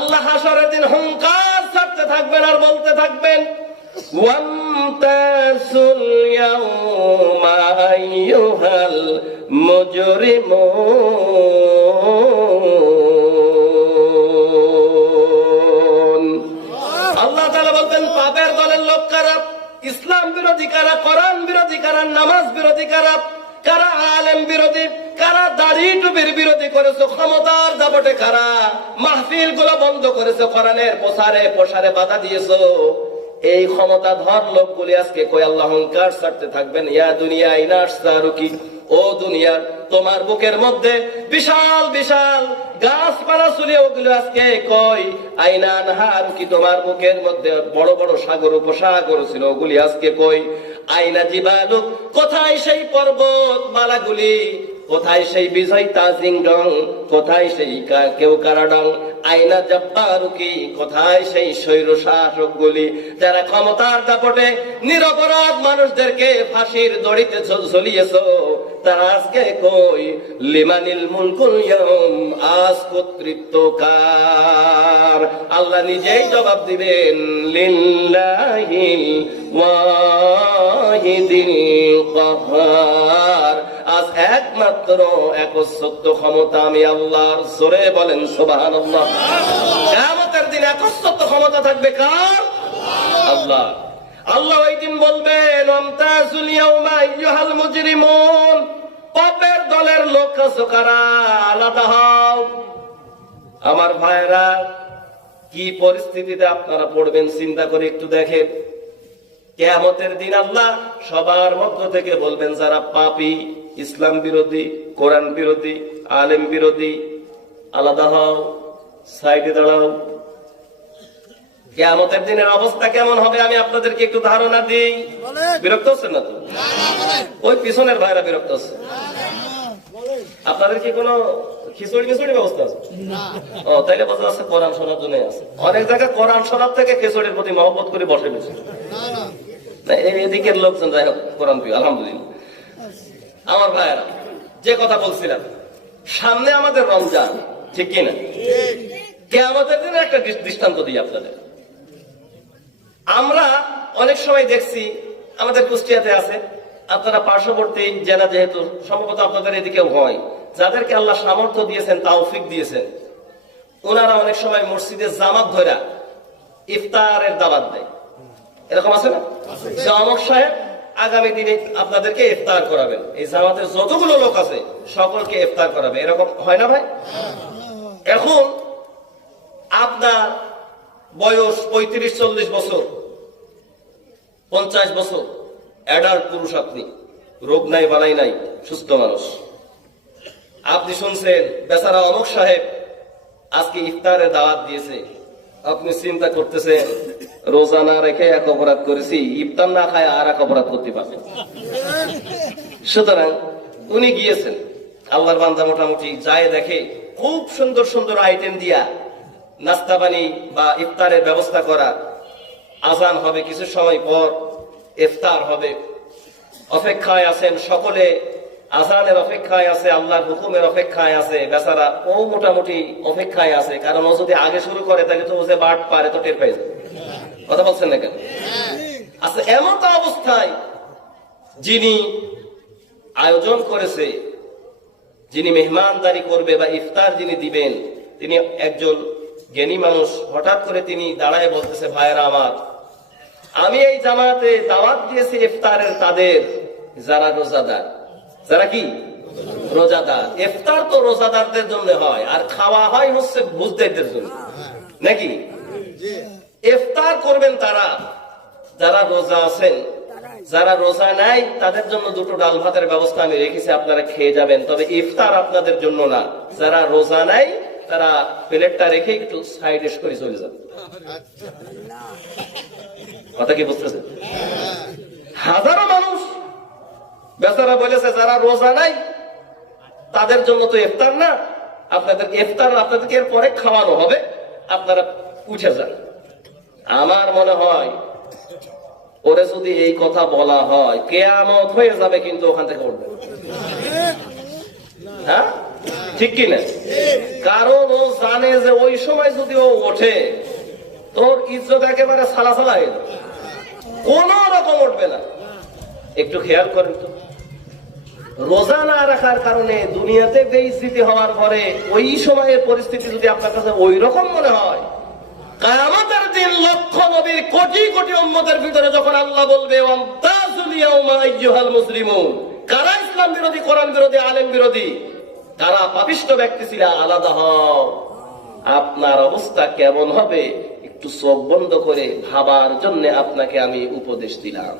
আল্লাহ হাসরের দিন হুঙ্কার ছাড়তে থাকবেন আর বলতে থাকবেন, ওয়ামতাসুল ইয়াউমা আইয়ুহাল মুজরিমুন। আল্লাহ তাআলা বলবেন, পাপের দলের লোক কারা? ইসলাম বিরোধী কারা? কোরআন বিরোধী কারা? নামাজ বিরোধী কারা? কারা আলেম বিরোধী? কারা দাড়ি টুপির বিরোধী করেছে? ক্ষমতার দাপটে কারা মাহফিল গুলো বন্ধ করেছে? কোরআনের প্রসারে বাধা দিয়েছো? এই ক্ষমতাধর লোকগুলি আজকে কই আল্লাহ হুঙ্কার ছাড়তে থাকবেন, ইয়া দুনিয়া ইনাশসারুকি, ও দুনিয়া তোমার বুকের মধ্যে বিশাল বিশাল গাছপালা ছিল, ওগুলো আজকে কই আইনা নাহারুকি, তোমার বুকের মধ্যে বড় বড় সাগর উপসাগর ছিল, ওগুলি আজকে কই আইনা জিবালুক, কোথায় সেই পর্বত মালাগুলি? কোথায় সেই বিজয় তাজিং ডং? কোথায় সেই কেউ কারাডং? আইনা জব্বারুকি, কোথায় সেই স্বৈর শাসকগুলি যারা ক্ষমতার দাপটে নিরপরাধ মানুষদেরকে ফাঁসির দড়িতে ঝুলিয়েছো? তারা আজকে কই? লিমানিল মুলকুল ইয়াউম, আজ কর্তৃত্ব কার? আল্লাহ নিজেই জবাব দিবেন, লিল্লাহিল ওয়াহিদিল কাহ্হার, আজ একমাত্র একচ্ছত্র ক্ষমতা আমি আল্লাহর। জোরে বলেন সুবহানাল্লাহ। কিয়ামতের দিন একচ্ছত্র ক্ষমতা থাকবে কার? আল্লাহ। আল্লাহ ওই দিন বলবেন, ওয়ামতাজুল ইয়াউমা আইয়ুহাল মুজরিমুন, পাপের দলের লোক আছো কারা? আলাদা হও। আমার ভাইরা, কি পরিস্থিতিতে আপনারা পড়বেন চিন্তা করে একটু দেখেন। কিয়ামতের দিন আল্লাহ সবার মধ্য থেকে বলবেন, যারা পাপী, ইসলাম বিরোধী, কোরআন বিরোধী, আলেম বিরোধী, আলাদা হও, সাইডে দাঁড়াও। কিয়ামতের দিনের অবস্থা কেমন হবে আমি আপনাদেরকে একটু ধারণা দিই। বিরক্ত হচ্ছেন না তো? ওই পিছনের ভাইরা বিরক্ত হচ্ছে। আপনাদের কি কোনো খিচুড়ি ব্যবস্থা আছে? ও, তাইলে বোঝা যাচ্ছে কোরআন শোনার জন্য আছে। অনেক জায়গায় কোরআন শোনার থেকে খিচুড়ির প্রতি মহব্বত করে বসে বেশি। এদিকের লোকজন যাই হোক কোরআন প্রিয়, আলহামদুলিল্লাহ। আমার ভাইয়েরা, যে কথা বলছিলাম, সামনে আমাদের রমজান, ঠিক কিনা? কিয়ামতের দিনে একটা দৃষ্টান্ত দিই আপনাদের। আমরা অনেক সময় দেখছি, আমাদের কুষ্টিয়াতে আছে, আপনারা পার্শ্ববর্তী জেলা যেহেতু, সম্ভবত আপনাদের এদিকেও হয়, যাদেরকে আল্লাহ সামর্থ্য দিয়েছেন, তাওফিক দিয়েছেন, ওনারা অনেক সময় মসজিদে জামাত ধরা ইফতারের দাওয়াত দেয়। এরকম আছে না? জামাত সাহেব আগামী দিনে আপনাদেরকে ইফতার করাবেন, এই জামাতের যতগুলো লোক আছে সকলকে ইফতার করাবে, এরকম হয় না ভাই? এখন আপনার বয়স 35-40 বছর, 50 বছর, অ্যাডাল্ট পুরুষ, আপনি রোগ নাই বালাই নাই, সুস্থ মানুষ। আপনি শুনছেন বেচারা অমুক সাহেব আজকে ইফতারের দাওয়াত দিয়েছে। আপনি চিন্তা করতেছেন, রোজা না রেখে এক অপরাধ করেছি, ইফতার না খায় আর এক অপরাধ করতে পারবে। সুতরাং উনি গিয়েছেন, আল্লাহর বান্দা মোটামুটি যায়, দেখে খুব সুন্দর সুন্দর আইটেম দিয়া নাস্তা পানি বা ইফতারের ব্যবস্থা করা। আজান হবে কিছু সময় পর, ইফতার হবে, অপেক্ষায় আছেন সকলে, আজানের অপেক্ষায় আছে, আল্লাহর হুকুমের অপেক্ষায় আছে। বেচারা ও মোটামুটি অপেক্ষায় আছে, কারণ ও যদি আগে শুরু করে তাহলে তো ও যে বাট পারে তো টের পাই যায়। কথা বলছেন না কেন? আচ্ছা, এমন তো অবস্থায় যিনি আয়োজন করেছে, যিনি মেহমানদারি করবে বা ইফতার যিনি দিবেন, তিনি একজন জ্ঞানী মানুষ। হঠাৎ করে তিনি দাঁড়ায় বলতেছে, ভাইয়েরা আমার, আমি এই জামাতে দাওয়াত দিয়েছি ইফতারের তাদের যারা রোজাদার। যারা কি রোজাদার? ইফতার তো রোজাদারদের জন্য হয়, আর খাওয়া হয় হচ্ছে বুজদারদের জন্য, নাকি? ইফতার করবেন তারা যারা রোজা আছেন, যারা রোজা নাই তাদের জন্য দুটো ডাল ভাতের ব্যবস্থা আমি রেখেছি, আপনারা খেয়ে যাবেন। তবে ইফতার আপনাদের জন্য না, যারা রোজা নাই তারা প্লেটটা রেখে একটু সাইড করে চলে যাবে। কথা কি বুঝতেছেন? হাজারো মানুষ বেচারা বলেছে যারা রোজা নাই তাদের জন্য তো ইফতার না, আপনাদের ইফতার আপনাদেরকে এর পরে খাওয়ানো হবে, আপনারা উঠে যান। আমার মনে হয় ওরে যদি এই কথা বলা হয়, কিয়ামত হয়ে যাবে, কিন্তু ওখান থেকে উঠবে। হ্যাঁ, ঠিক কিনা? কারণ ও জানে যে ওই সময় যদি ও ওঠে তোর ইজ্জত একেবারে সালাসালা হয়ে যাবে, কোন রকম উঠবে না। একটু খেয়াল করেন তো, রোজা না রাখার কারণে দুনিয়াতে বেইজ্জতি হওয়ার পরে ওই সময়ের পরিস্থিতি যদি আপনার কাছে ওই রকম মনে হয়, কিয়ামতের দিন লক্ষ নবীর কোটি কোটি উম্মতের ভিতরে যখন আল্লাহ বলবে ওয়ামতাজুল ইয়াউমা আইয়ুহাল মুসলিমুন, কারা ইসলাম বিরোধী, কোরআন বিরোধী, আলেম বিরোধী, কারা পাপিষ্ঠ ব্যক্তি ছিল, আলাদা হও, আপনার অবস্থা কেমন হবে একটু চোখ বন্ধ করে ভাবার জন্য আপনাকে আমি উপদেশ দিলাম।